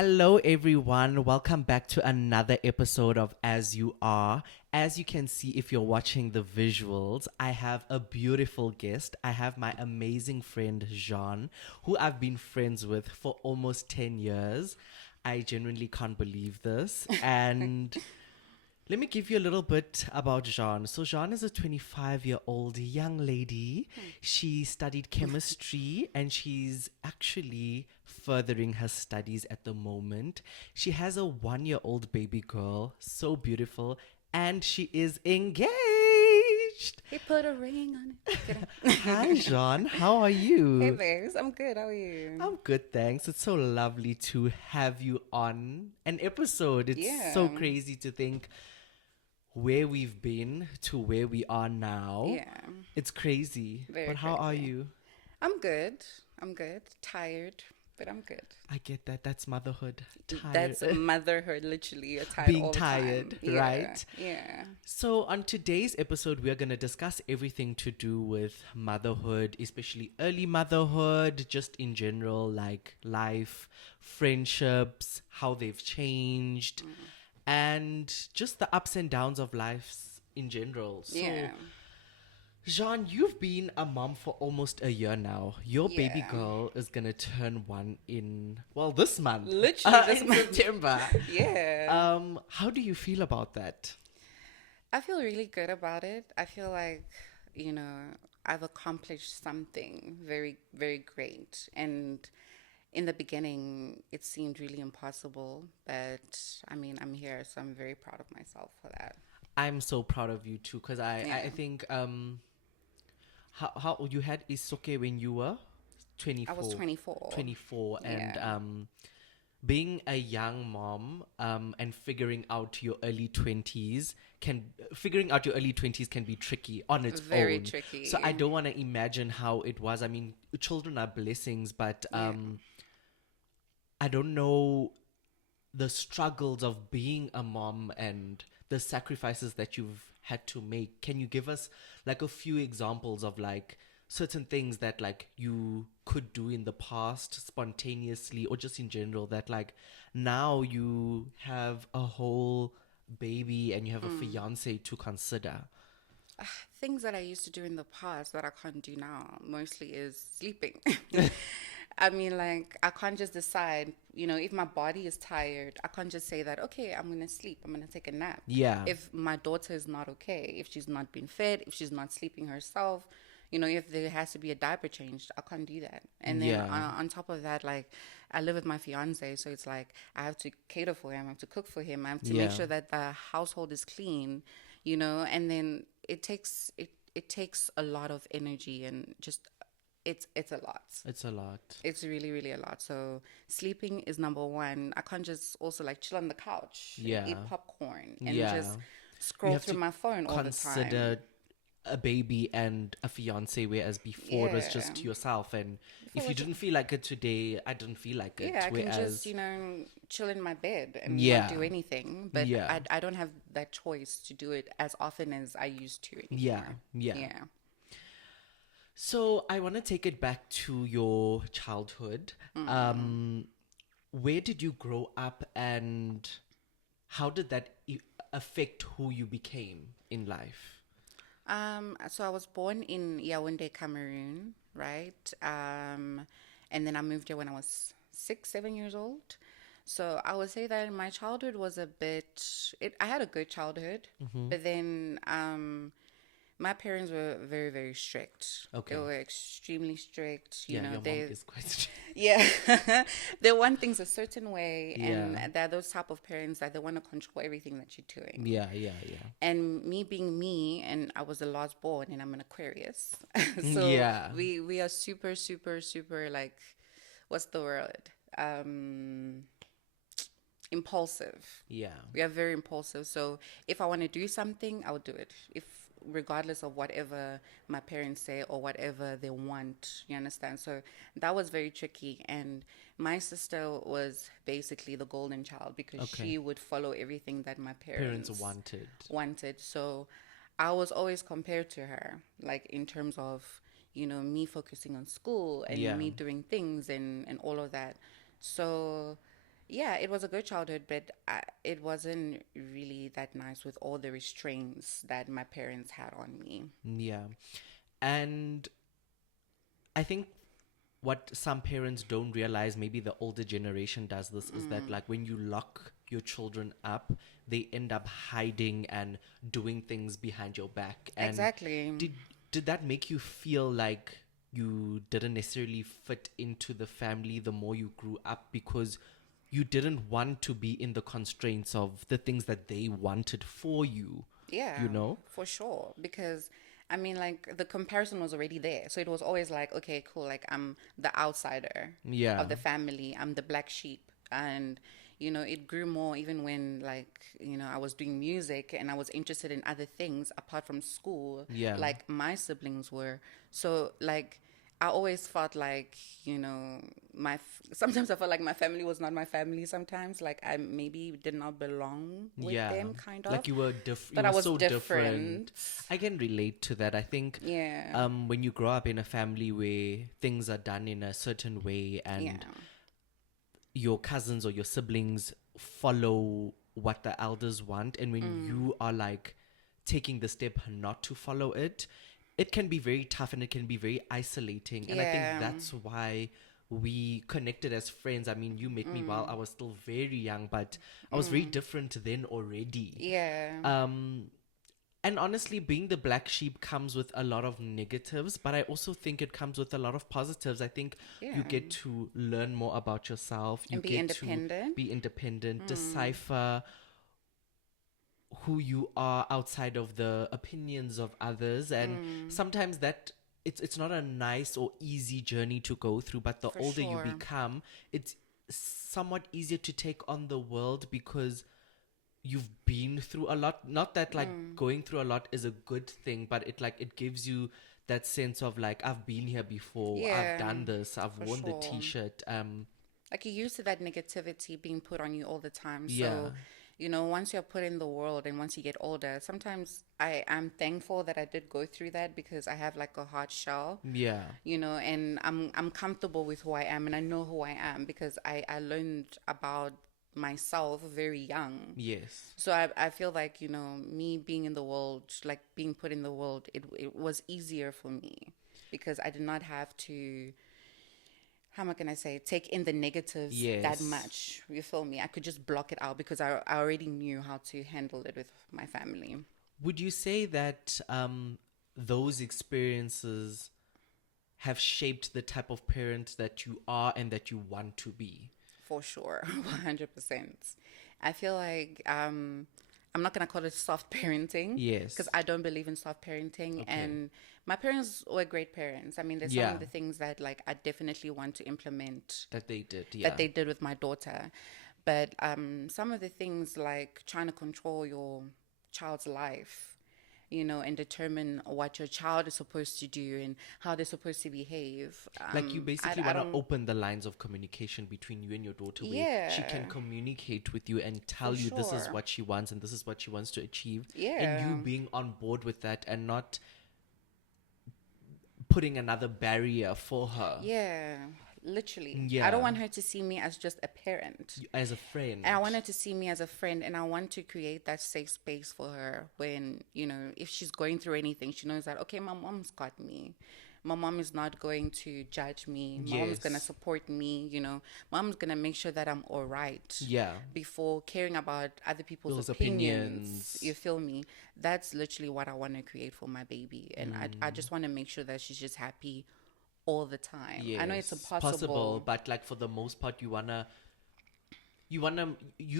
Hello, everyone. Welcome back to another episode of As You Are. As you can see, if you're watching the visuals, I have a beautiful guest. I have my amazing friend, Jeanne, who I've been friends with for almost 10 years. I genuinely can't believe this. And let me give you a little bit about Jeanne. So, Jeanne is a 25-year-old young lady. She studied chemistry and she's actually furthering her studies at the moment. She has a 1-year-old baby girl, so beautiful, and she is engaged. He put a ring on it. Hi, Jeanne. How are Hey, you? babes. I'm good. How are you? I'm good, thanks. It's so lovely to have you on an episode. It's so Yeah. crazy to think where we've been to where we are now. Yeah. It's crazy. Very But how are crazy. you? I'm good. I'm good. Tired, but I'm good. I get that. That's motherhood. Tired. That's motherhood, literally. You're tired Being all the tired, time. Yeah. right? Yeah. So, on today's episode, we're going to discuss everything to do with motherhood, especially early motherhood, just in general, like life, friendships, how they've changed, and just the ups and downs of life in general. So, Yeah. Jean, you've been a mom for almost a year now. Your baby Yeah. girl is gonna turn one in, well, this month. Literally this in month. September. Yeah. How do you feel about that? I feel really good about it. I feel like, you know, I've accomplished something very, very great. And in the beginning, it seemed really impossible. But I mean, I'm here, so I'm very proud of myself for that. I'm so proud of you too, because I Yeah. think how you had Isoke when you were I was 24, 24. 24, and Yeah. being a young mom and figuring out your early 20s can be tricky on its Very own. tricky. So I don't want to imagine how it was. I mean, children are blessings, but Yeah. I don't know the struggles of being a mom and the sacrifices that you've had to make. Can you give us like a few examples of like certain things that like you could do in the past spontaneously or just in general that like now you have a whole baby and you have a fiance to consider? Things that I used to do in the past that I can't do now mostly is sleeping. I mean, like, I can't just decide, if my body is tired, I can't just say that, okay, I'm going to sleep, I'm going to take a nap. Yeah. If my daughter is not okay, if she's not been fed, if she's not sleeping herself, if there has to be a diaper changed, I can't do that. And then Yeah. on top of that, like, I live with my fiance, so it's like I have to cater for him, I have to cook for him, I have to make Yeah. sure that the household is clean, and then it takes a lot of energy and just it's a lot. It's a lot. It's really, really a lot. So sleeping is number one. I can't just also like chill on the couch and Yeah. eat popcorn and Yeah. just You scroll have through to my phone all the consider time. a baby and a fiance, whereas before it was Yeah. just yourself, and Before if you was didn't feel like it today, I didn't feel like it, Yeah, I can just, whereas chill in my bed and not yeah, do anything. But yeah, I don't have that choice to do it as often as I used to yeah, anymore. yeah. Yeah. So I want to take it back to your childhood. Where did you grow up, and how did that affect who you became in life? So I was born in Yaoundé, Cameroon, right? And then I moved here when I was 6, 7 years old. So I would say that my childhood was a bit, I had a good childhood, but then my parents were very, very strict. Okay. They were extremely strict. Yeah, your mom is quite. Yeah, they want things a certain way, and Yeah. they're those type of parents that they want to control everything that you're doing. Yeah, yeah, yeah. And me being me, and I was the last born, and I'm an Aquarius, so Yeah. we are super, super, super like, what's the word? Impulsive. Yeah. We are very impulsive. So if I want to do something, I'll do it. If regardless of whatever my parents say or whatever they want, you understand? So that was very tricky. And my sister was basically the golden child because Okay. she would follow everything that my Parents parents wanted. So I was always compared to her, like in terms of, me focusing on school and Yeah. me doing things and all of that. So Yeah, it was a good childhood, but it wasn't really that nice with all the restraints that my parents had on me. Yeah. And I think what some parents don't realize, maybe the older generation does this, is that like when you lock your children up, they end up hiding and doing things behind your back. And Exactly. did did that make you feel like you didn't necessarily fit into the family the more you grew up because you didn't want to be in the constraints of the things that they wanted for you, you Yeah, know? for sure. Because I mean, like the comparison was already there. So it was always like, okay, cool. Like I'm the outsider Yeah. of the family. I'm the black sheep. And, it grew more even when like, I was doing music and I was interested in other things apart from school, Yeah. like my siblings were. So like I always felt like, sometimes I felt like my family was not my family sometimes. Like I maybe did not belong with Yeah. them, kind of. Like you But I were was so different. different. I can relate to that. I think Yeah. when you grow up in a family where things are done in a certain way Yeah. and your cousins or your siblings follow what the elders want, and when you are like taking the step not to follow it, it can be very tough and it can be very isolating. And I think Yeah. that's why we connected as friends. I mean, you met me while I was still very young, but I was very different then already. Yeah. And honestly, being the black sheep comes with a lot of negatives, but I also think it comes with a lot of positives. I think you Yeah. get to learn more about yourself. You And be get to independent. be independent, decipher who you are outside of the opinions of others. And sometimes that it's not a nice or easy journey to go through, but the For older you sure. become, it's somewhat easier to take on the world because you've been through a lot. Not that like going through a lot is a good thing, but it gives you that sense of like, I've been here before, I've Yeah. done this, I've For worn the sure. t-shirt. Like you're used to that negativity being put on you all the time. Yeah. So, once you're put in the world and once you get older, sometimes I am thankful that I did go through that because I have like a hard shell, Yeah. and I'm comfortable with who I am and I know who I am because I learned about myself very young. Yes. So I feel like, me being in the world, like being put in the world, it was easier for me because I did not have to, how am I gonna say, take in the negatives that Yes. much. You feel me? I could just block it out because I already knew how to handle it with my family. Would you say that those experiences have shaped the type of parent that you are and that you want to be? For sure. 100%. I feel like I'm not gonna call it soft parenting Yes. because I don't believe in soft parenting. Okay. And my parents were great parents. I mean, there's some Yeah. of the things that like I definitely want to implement That they did. Yeah. that they did with my daughter. But some of the things like trying to control your child's life, and determine what your child is supposed to do and how they're supposed to behave. Like you basically I want to don't. open the lines of communication between you and your daughter where she can Yeah, communicate with you and tell for you this is sure. what she wants and this is what she wants to achieve, and Yeah. you being on board with that and not putting another barrier for her. Yeah, literally. I don't Yeah. want her to see me as just a parent. As a friend. And I want her to see me as a friend, and I want to create that safe space for her when, if she's going through anything, she knows that, okay, my mom's got me. My mom is not going to judge me. My mom's going to Yes. support me, Mom's going to make sure that I'm all right Yeah. before caring about other people's Those opinions. opinions. You feel me? That's literally what I want to create for my baby. And I just want to make sure that she's just happy all the time. I know it's Yes, impossible. but like for the most part, you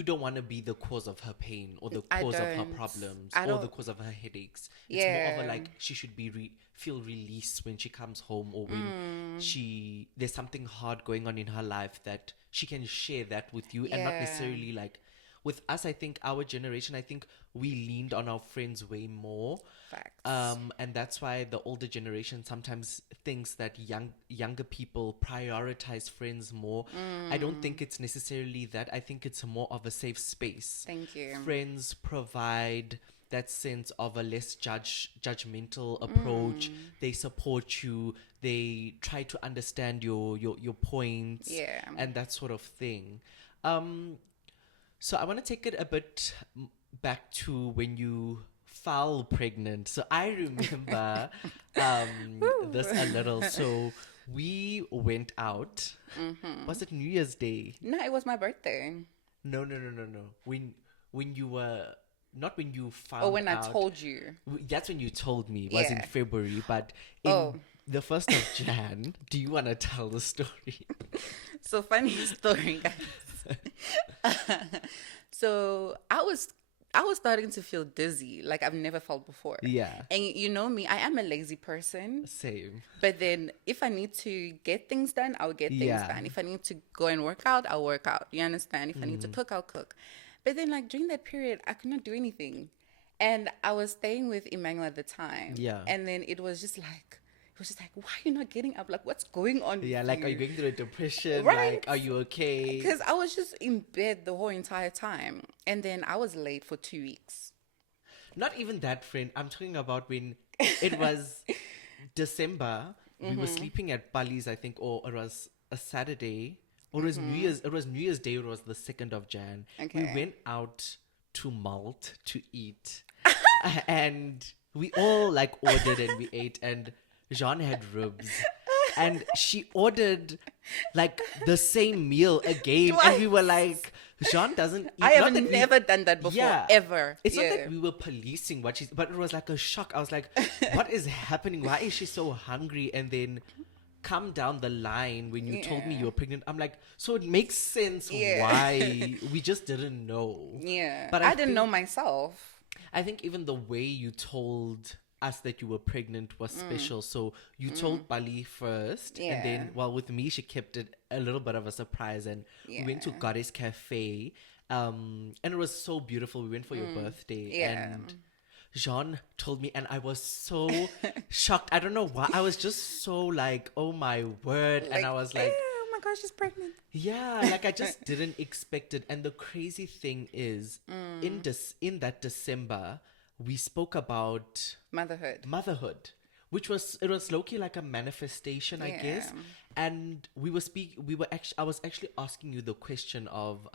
don't wanna be the cause of her pain or the I cause of her don't. problems I or the don't. cause of her headaches. It's more of a Yeah. like she should be feel released when she comes home or when there's something hard going on in her life that she can share that with you and not Yeah. necessarily like with us. I think our generation, I think we leaned on our friends way more. Facts. And that's why the older generation sometimes thinks that younger people prioritize friends more. I don't think it's necessarily that. I think it's more of a safe space. Thank you. Friends provide that sense of a less judgmental approach. They support you. They try to understand your points Yeah. and that sort of thing. Um, so I want to take it a bit back to when you fell pregnant. So I remember this a little. So we went out. Was it New Year's Day? No, it was my birthday. No, no, no, no, no. When you were not when you Oh, found when I out. told you. That's when you told me. It was in Yeah. February, but in Oh. the 1st of Jan. Do you want to tell the story? So funny story, guys. So I was starting to feel dizzy like I've never felt before. Yeah. And you know me, I am a lazy person. Same. But then if I need to get things done, I'll get things Yeah. done. If I need to go and work out, I'll work out. You understand? If I need to cook, I'll cook. But then like during that period, I could not do anything. And I was staying with Emmanuel at the time. Yeah. And then it was just like, why are you not getting up? Like, what's going on? Yeah, with like, are you you? going through a depression? Right. Like, are you okay? Because I was just in bed the whole entire time. And then I was late for 2 weeks. Not even that, friend. I'm talking about when it was December. We were sleeping at Bali's, I think, or it was a Saturday. Or it was New Year's. It was New Year's Day. It was the 2nd of Jan. We Okay. went out to Malt to eat, and we all like ordered and we ate. And Jeanne had ribs, and she ordered like the same meal again, and we were like, Jeanne doesn't eat. I Not have that we- never done that before, Yeah. ever. It's Yeah. not that we were policing what she's, but it was like a shock. I was like, what is happening? Why is she so hungry? And then come down the line when you told me Yeah. you were pregnant, I'm like, so it makes sense Yeah. why we just didn't know. Yeah. But I I didn't know think- myself. I think even the way you told us that you were pregnant was special. So you told Bali first, and then, Yeah. well, with me, she kept it a little bit of a surprise, and we went to Yeah. Goddess Cafe, and it was so beautiful. We went for your birthday, Yeah. and Jean told me, and I was so shocked. I don't know why. I was just so like, oh my word, and I was like, oh my gosh, she's pregnant. yeah, like I just didn't expect it. And the crazy thing is, in that December, we spoke about motherhood, which was low-key like a manifestation, I guess. Yeah. And I was actually asking you the question of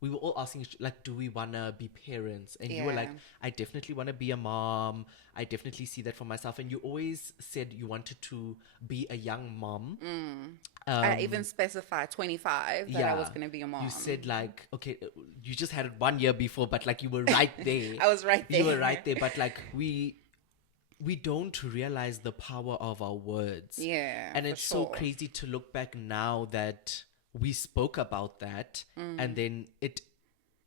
we were all asking like, do we wanna be parents? And you were like, Yeah. I definitely wanna be a mom. I definitely see that for myself. And you always said you wanted to be a young mom. I even specified 25 that I was Yeah. going to be a mom. You said like, okay, you just had it 1 year before, but like you were right there. I was right there. You were right there, but like we don't realize the power of our words. Yeah, And for it's so sure. crazy to look back now that we spoke about that and then it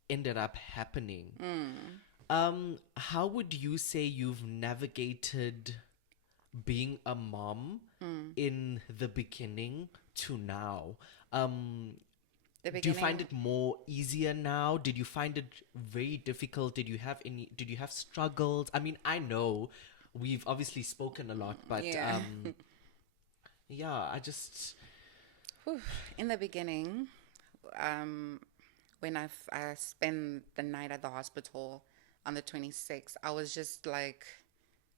ended up happening. How would you say you've navigated being a mom in the beginning to now? The Do you find beginning- it more easier now? Did you find it very difficult? Did you have struggles? I mean, I know we've obviously spoken a lot, but Yeah. yeah, I just Whew. In the beginning, when I spent the night at the hospital on the 26th, I was just like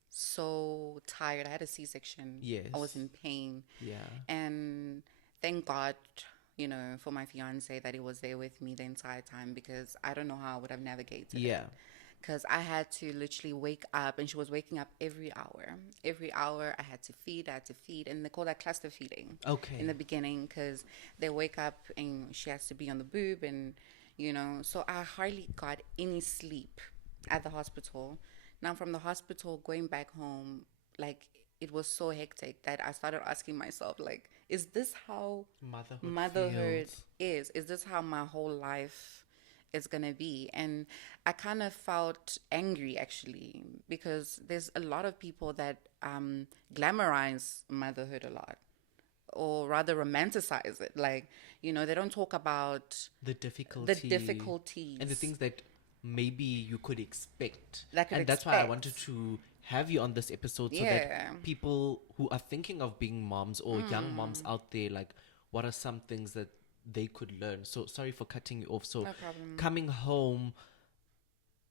so tired. I had a C-section. Yes. I was in pain. yeah. And thank God, you know, for my fiance that he was there with me the entire time, because I don't know how I would have navigated Yeah. because I had to literally wake up, and she was waking up every hour. Every hour I had to feed, and they call that cluster feeding. Okay. In the beginning, because they wake up and she has to be on the boob, and you know, so I hardly got any sleep at the hospital. Now from the hospital going back home, like it was so hectic that I started asking myself, like, is this how motherhood feels. is this how my whole life is gonna be? And I kind of felt angry actually, because there's a lot of people that glamorize motherhood a lot, or rather romanticize it. Like, you know, they don't talk about the difficulties and the things that maybe you could expect. That could and that's why I expect. wanted to have you on this episode so Yeah. that people who are thinking of being moms or young moms out there, like, what are some things that they could learn? So sorry for cutting you off. So No problem. coming home,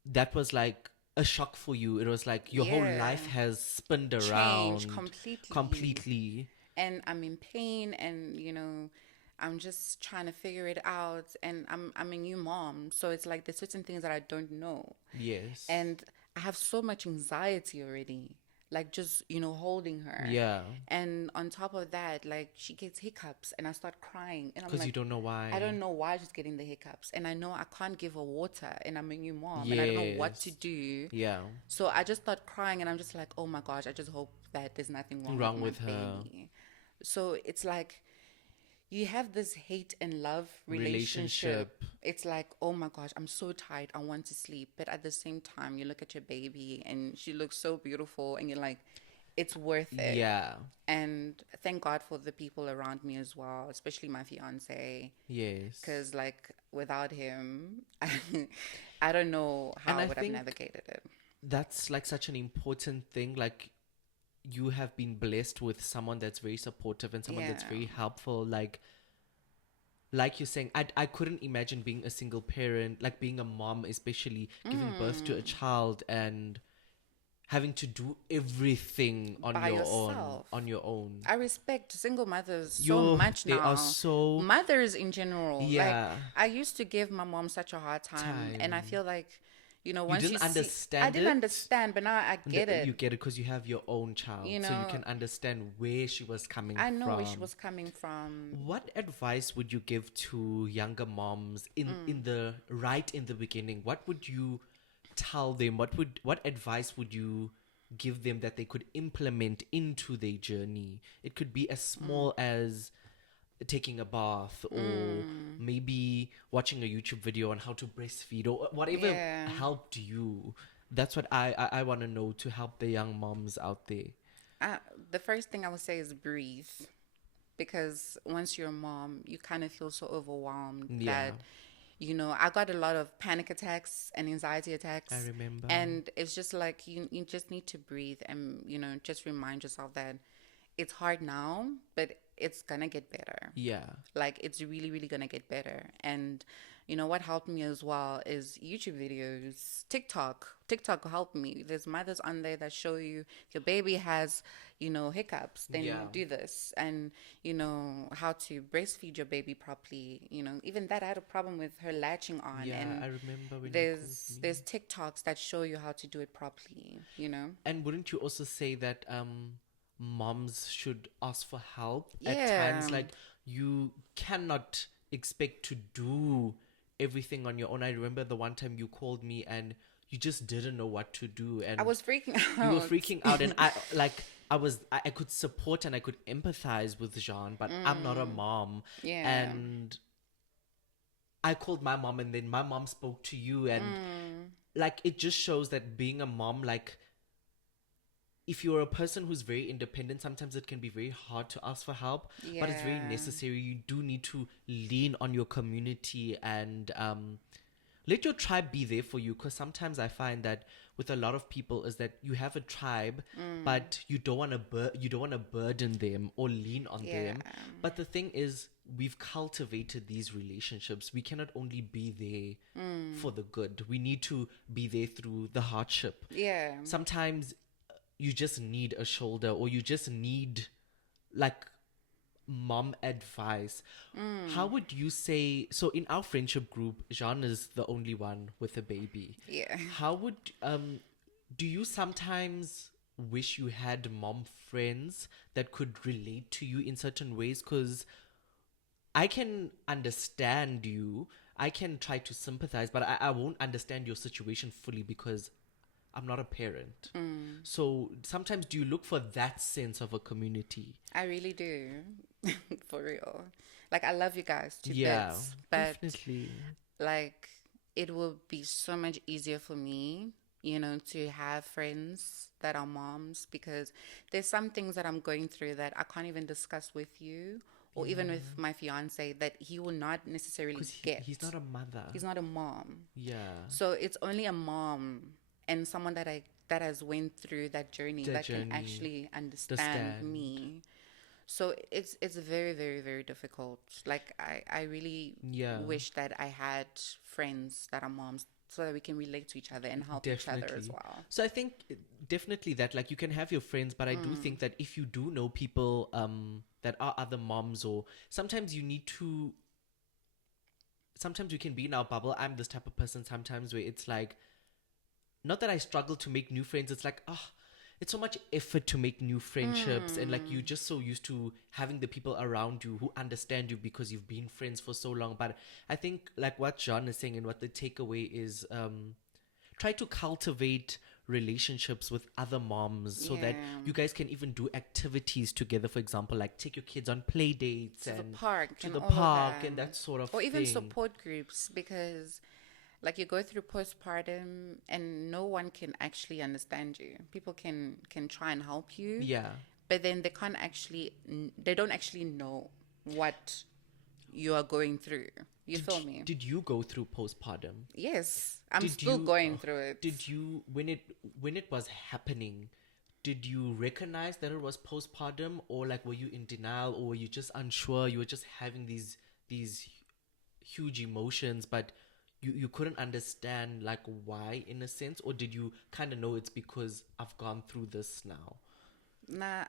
that was like a shock for you. It was like your whole Yeah. life has spinned around Changed completely. completely. And I'm in pain, and you know, I'm just trying to figure it out, and I'm a new mom, so it's like there's certain things that I don't know, Yes. and I have so much anxiety already, like just holding her, Yeah. and on top of that, like she gets hiccups, and I start crying, and I'm Because you like, don't know I don't why. know why she's getting the hiccups, and I know I can't give her water, and I'm a new mom, and I don't know what to Yes. do. Yeah. So I just start crying, and I'm just like, oh my gosh, I just hope that there's nothing wrong with Wrong my with her. baby. So it's like you have this hate and love relationship. Relationship. It's like, oh my gosh, I'm so tired. I want to sleep. But at the same time, you look at your baby and she looks so beautiful, and you're like, it's worth it. Yeah. And thank God for the people around me as well, especially my fiance. Yes. Because, like, without him, I don't know And how I I would have think navigated it. that's like such an important thing. Like, you have been blessed with someone that's very supportive and someone that's Yeah. very helpful. Like you're saying, I couldn't imagine being a single parent, like being a mom, especially giving birth to a child and having to do everything on By your own. yourself. On your own. I respect single mothers so Yo, much they are now. so, Mothers in general. Like, yeah, I used to give my mom such a hard time. And I time. feel like, You once you didn't see, I understand didn't it. understand, but now I And get you it. get it because you have your own child, You so you know, can understand where she was coming I know where she from. was coming from. What advice would you give to younger moms in the beginning? What would you tell them? What advice would you give them that they could implement into their journey? It could be as small as taking a bath, or maybe watching a YouTube video on how to breastfeed, or whatever Yeah. helped you. That's what I want to know to help the young moms out there. I, the first thing I would say is breathe. Because once you're a mom, you kind of feel so overwhelmed Yeah, that, I got a lot of panic attacks and anxiety I attacks. remember. And it's just like you just need to breathe and, just remind yourself that it's hard now, but it's gonna get better. Yeah. Like, it's really, really gonna get better. And what helped me as well is YouTube videos, TikTok helped me. There's mothers on there that show you if your baby has hiccups, then Yeah. do this, and how to breastfeed your baby properly. Even that, I had a problem with her latching on. Yeah, And I remember when you called there's me. there's TikToks that show you how to do it properly. And wouldn't you also say that moms should ask for help at Yeah. times? Like, you cannot expect to do everything on your own. I remember the one time you called me and you just didn't know what to do, and I was freaking you were out. freaking out, and I could support and I could empathize with Jeanne, but I'm not a mom. Yeah. And I called my mom, and then my mom spoke to you, and like, it just shows that being a mom, like, if you're a person who's very independent, sometimes it can be very hard to ask for help, but it's very Yeah. necessary. You do need to lean on your community and let your tribe be there for you, because sometimes I find that with a lot of people is that you have a tribe, but you don't want to burden them or lean on them. Yeah. But the thing is, we've cultivated these relationships. We cannot only be there for the good. We need to be there through the hardship. Yeah. Sometimes you just need a shoulder, or you just need, like, mom advice. How would you say, so in our friendship group, Jeanne is the only one with a baby. Yeah. How would do you sometimes wish you had mom friends that could relate to you in certain ways? Because I can understand you, I can try to sympathize, but I won't understand your situation fully because I'm not a parent. So sometimes, do you look for that sense of a community? I really do. For real. Like, I love you guys to Yeah, bits, but definitely. like, it will be so much easier for me, to have friends that are moms, because there's some things that I'm going through that I can't even discuss with you, or even with my fiance, that he will not necessarily Because get. he's not a mother. He's not a mom. Yeah. So it's only a mom and someone that has went through that journey That that journey. can actually understand Understand. me. So it's very, very, very difficult. Like, I really Yeah. wish that I had friends that are moms, so that we can relate to each other and help each other as Definitely. well. So I think definitely that. Like, you can have your friends, but I do think that if you do know people that are other moms, or sometimes you need to, sometimes we can be in our bubble. I'm this type of person sometimes where it's like, not that I struggle to make new friends. It's like, it's so much effort to make new friendships. And like, you're just so used to having the people around you who understand you because you've been friends for so long. But I think like what Jeanne is saying and what the takeaway is, try to cultivate relationships with other moms so that Yeah. you guys can even do activities together. For example, like take your kids on play dates To the and park to and the all of park that. and that sort of Or even thing. support groups, because like you go through postpartum and no one can actually understand you. People can try and help you, Yeah. but then they don't actually know what you are going through. You feel me? Did you go through postpartum? Yes, I'm Did still you going through it. did you when it was happening, did you recognize that it was postpartum, or like were you in denial, or were you just unsure, you were just having these huge emotions, but you couldn't understand like why, in a sense, or did you kind of know it's because I've gone through this now? Nah,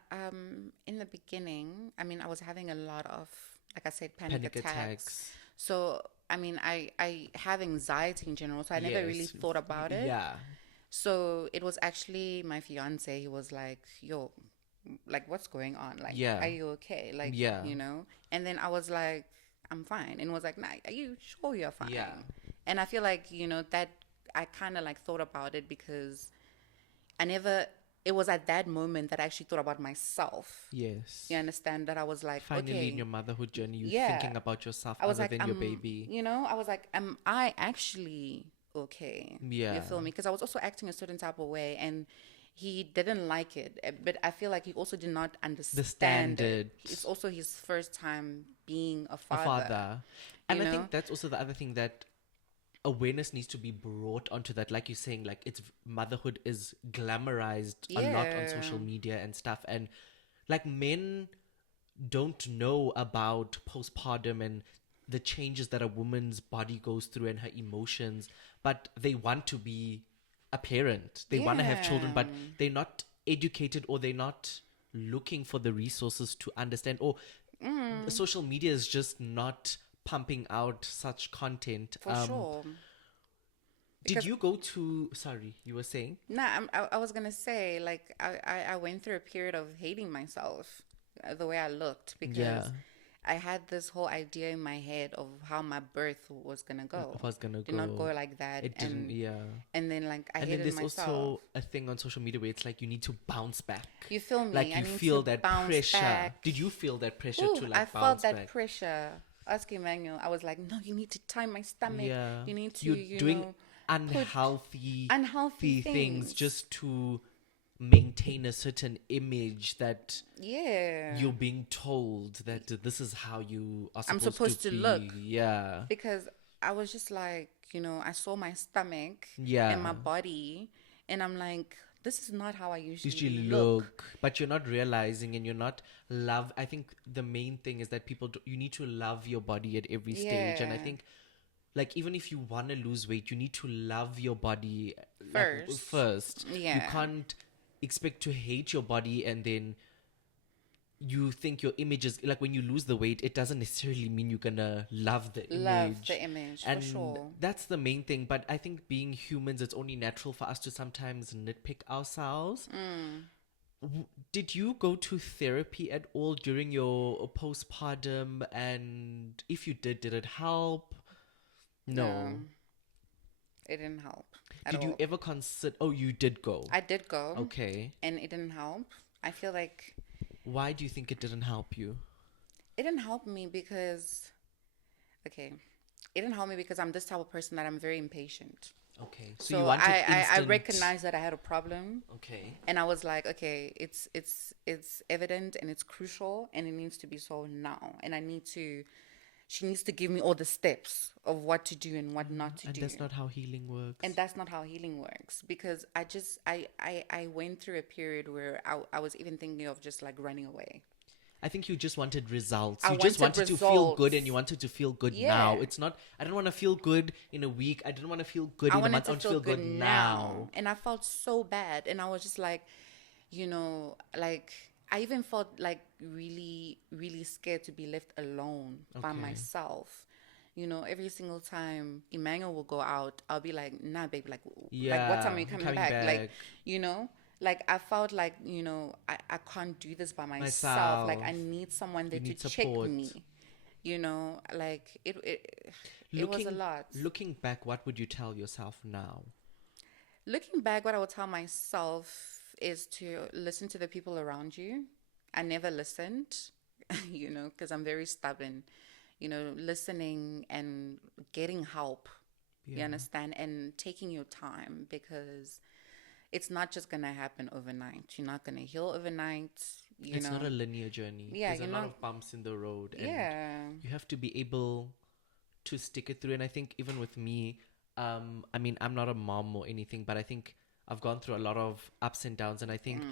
in the beginning, I mean, I was having a lot of, like I said, panic Panic attacks. attacks. So, I mean, I have anxiety in general, so I never really Yes. thought about it. Yeah. So it was actually my fiance. He was like, "Yo, like, what's going on? Like, Yeah. are you okay? Like, Yeah. you know?" And then I was like, "I'm fine." And he was like, "Nah, are you sure you're fine?" Yeah. And I feel like, that I kind of like thought about it because I never. It was at that moment that I actually thought about myself. Yes. You understand that I was like, Finally, in okay, your motherhood journey, you're yeah. thinking about yourself I was other like, than your baby. I was like, am I actually okay? Yeah. You feel me? Because I was also acting a certain type of way, and he didn't like it. But I feel like he also did not The understand standard. it. It's also his first time being a A father. father. And You I know? think that's also the other thing, that awareness needs to be brought onto that. Like you're saying, like it's motherhood is glamorized a lot on Yeah. social media and stuff. And like men don't know about postpartum and the changes that a woman's body goes through and her emotions, but they want to be a parent. They want to have children, but Yeah. they're not educated, or they're not looking for the resources to understand, or social media is just not pumping out such content. For sure. Did Because you go to, sorry, you were saying? I was gonna say, like, I went through a period of hating myself, the way I looked, because Yeah. I had this whole idea in my head of how my birth was gonna go. Was gonna Did not go. go like that, It didn't, yeah. and then like I And then hated there's myself. also a thing on social media where it's like you need to bounce back. You feel me? Like I you need feel to that bounce pressure. back. Did you feel that pressure Ooh, to I like felt bounce that back? pressure. Ask Emmanuel. I was like, no, you need to time my stomach. Yeah. You need to, You're doing unhealthy unhealthy things things. just to maintain a certain image that Yeah. you're being told that this is how you are I'm supposed, supposed to be. look. Yeah. Because I was just like, I saw my stomach Yeah. and my body, and I'm like, this is not how I usually Usually look. but you're not realizing, and you're not love. I think the main thing is that you need to love your body at every stage. And I Yeah. think, like, even if you want to lose weight, you need to love your body First. first. You Yeah. can't expect to hate your body and then you think your image is like, when you lose the weight, it doesn't necessarily mean you're gonna love the Love image. the image, And for sure. that's the main thing. But I think being humans, it's only natural for us to sometimes nitpick ourselves. Did you go to therapy at all during your postpartum? And if you did it help? No. It didn't help at Did all. you ever consider? Oh, you did go. I did go, Okay. and it didn't help. I feel like Why do you think it didn't help you? it didn't help me because, okay, it didn't help me because I'm this type of person that I'm very impatient. Okay. So So you wanted I instant. recognized that I had a problem, Okay. and I was like, okay, it's evident and it's crucial, and it needs to be solved now, and she needs to give me all the steps of what to do and what not to And do. that's not how healing works. And that's not how healing works, because I went through a period where I was even thinking of just like running away. I think you just wanted results. I You just wanted wanted to feel good, and results. you wanted to feel good Yeah. now. It's not, I don't want to feel good in a week. I didn't want to feel good I in a wanted month. I to want to feel feel good good now. now. And I felt so bad. And I was just like, like I even felt like really, really scared to be left alone by Okay. myself. Every single time Emmanuel will go out, I'll be like, nah, baby, like what time are Yeah, you I'm coming coming back? back. You know, like I felt like, I can't do this by myself. Like I Myself. need someone You there to need check support. me, like it was a Looking lot. looking back, what would you tell yourself now? Looking back, what I would tell myself is to listen to the people around you. I never listened, because I'm very stubborn. Listening and getting help, you Yeah. understand, and taking your time because it's not just going to happen overnight. You're not going to heal overnight, you It's not know. a linear journey. Yeah, There's a you're lot not. of bumps in the road, and Yeah. you have to be able to stick it through. And I think even with me, I mean, I'm not a mom or anything, but I think I've gone through a lot of ups and downs, and I think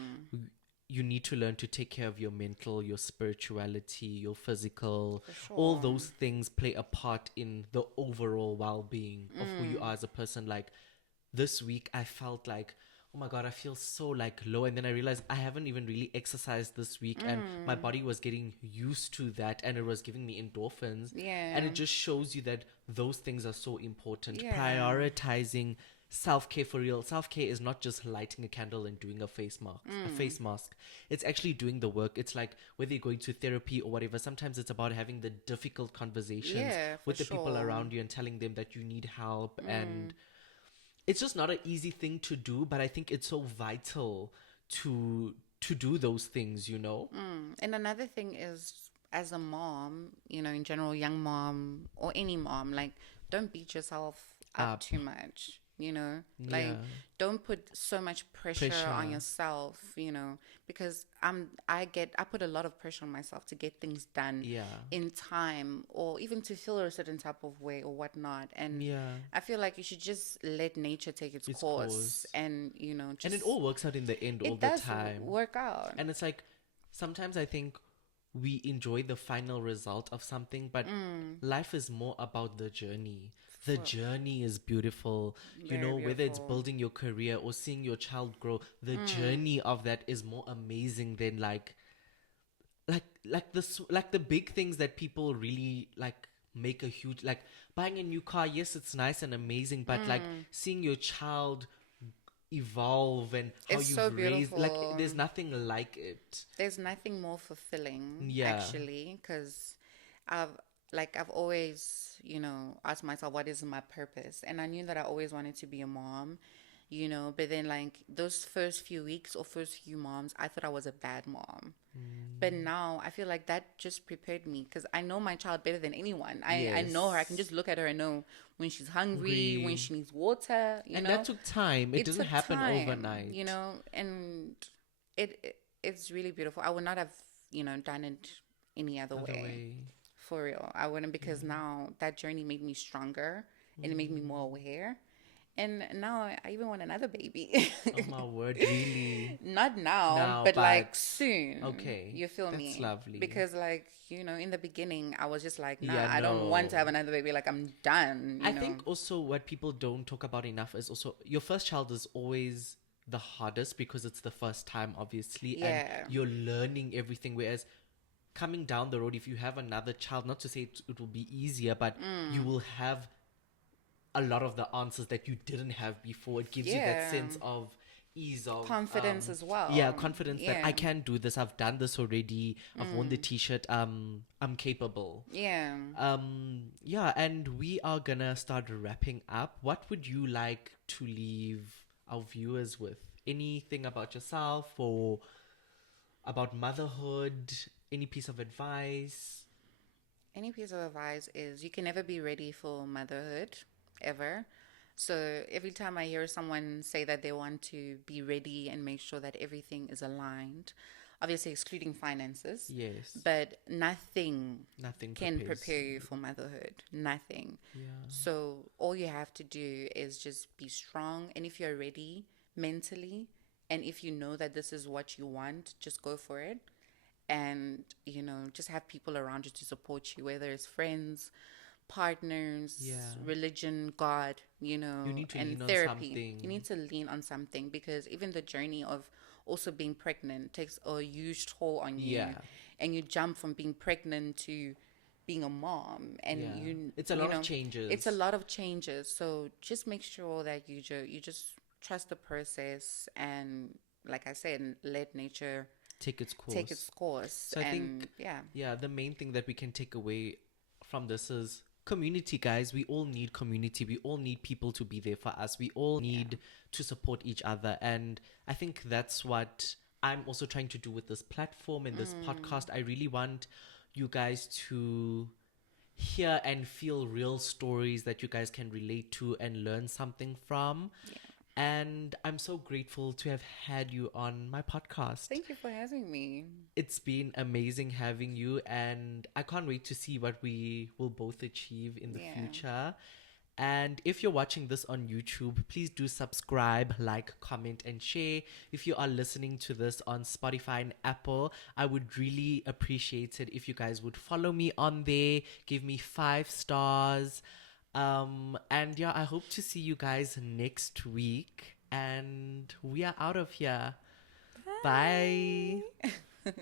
you need to learn to take care of your mental, your spirituality, your physical. For All sure. those things play a part in the overall well-being of who you are as a person. Like this week, I felt like, oh my god, I feel so like low, and then I realized I haven't even really exercised this week, and my body was getting used to that, and it was giving me endorphins. And Yeah. it just shows you that those things are so important. Yeah. Prioritizing self-care for real. Self-care is not just lighting a candle and doing a face mask. It's actually doing the work. It's like whether you're going to therapy or whatever, sometimes it's about having the difficult conversations Yeah, for with the people sure. around you and telling them that you need help. And it's just not an easy thing to do, but I think it's so vital to do those things. And another thing is, as a mom, in general, young mom or any mom, like, don't beat yourself up Up. too much, like, Yeah. don't put so much pressure on Pressure. yourself, because I put a lot of pressure on myself to get things done Yeah. in time or even to feel a certain type of way or whatnot. And Yeah. I feel like you should just let nature take its It's course cause. and, And it just, all works out in the end all it the does time. work out. And it's like sometimes I think we enjoy the final result of something, but life is more about the journey. The For- journey is beautiful. Very Whether it's beautiful. building your career or seeing your child grow, the journey of that is more amazing than like the big things that people really like make a huge, like buying a new car. Yes, it's nice and amazing, but like seeing your child evolve and how It's so you've raised, like beautiful. there's nothing like it. There's nothing more fulfilling, Yeah. actually, because I've I've always, asked myself what is my purpose, and I knew that I always wanted to be a mom, but then like those first few weeks or first few moms, I thought I was a bad mom. But now I feel like that just prepared me because I know my child better than anyone. I know her. I can Yes. just look at her and know when she's hungry, when Agree. she needs water, And that took time. It It didn't took happen time, overnight. and it's really beautiful. I would not have, done it any other Other way. way. For real. I wouldn't, because Yeah. now that journey made me stronger and it made me more aware. And now I even want another baby. Oh my word, really? Not now, Now, but like but soon. okay. You feel That's me? lovely. Because like, in the beginning, I was just like, nah, Yeah, I don't want to have no. another baby. Like I'm done, I think also what people don't talk about enough is also your first child is always the hardest because it's the first time, obviously, and Yeah. you're learning everything. Whereas coming down the road, if you have another child, not to say it will be easier, but you will have a lot of the answers that you didn't have before. It gives you that Yeah. sense of ease of Confidence as well. yeah, confidence that I Yeah. can do this. I've done this already. I've worn the t-shirt. I'm capable. Yeah. Yeah, and we are gonna start wrapping up. What would you like to leave our viewers with? Anything about yourself or about motherhood? Any piece of advice? Any piece of advice is you can never be ready for motherhood, ever. So every time I hear someone say that they want to be ready and make sure that everything is aligned, obviously excluding finances, Yes. but nothing Nothing can prepares prepare you you. for motherhood. Nothing. Yeah. So all you have to do is just be strong. And if you're ready mentally, and if you know that this is what you want, just go for it. and just have people around you to support you, whether it's friends, partners, Yeah. religion, God, You need to and lean on therapy. You something. need to lean on something, because even the journey of also being pregnant takes a huge toll on you, Yeah. and you jump from being pregnant to being a mom, and Yeah. you It's a you lot of know it's a changes. lot of changes. So just make sure that you just trust the process, and like I said, let nature Take its take course. its course. So I And think, yeah, yeah, the main thing that we can take away from this is community, guys. We all need community. We all need people to be there for us. We all yeah. need to support each other. And I think that's what I'm also trying to do with this platform and this Mm, podcast. I really want you guys to hear and feel real stories that you guys can relate to and learn something from. yeah. And I'm so grateful to have had you on my podcast. Thank you for having me. It's been amazing having you, and I can't wait to see what we will both achieve in the Yeah. future. And if you're watching this on YouTube, please do subscribe, like, comment, and share. If you are listening to this on Spotify and Apple, I would really appreciate it if you guys would follow me on there, give me 5 stars. And yeah, I hope to see you guys next week. And we are out of here. Bye. Bye.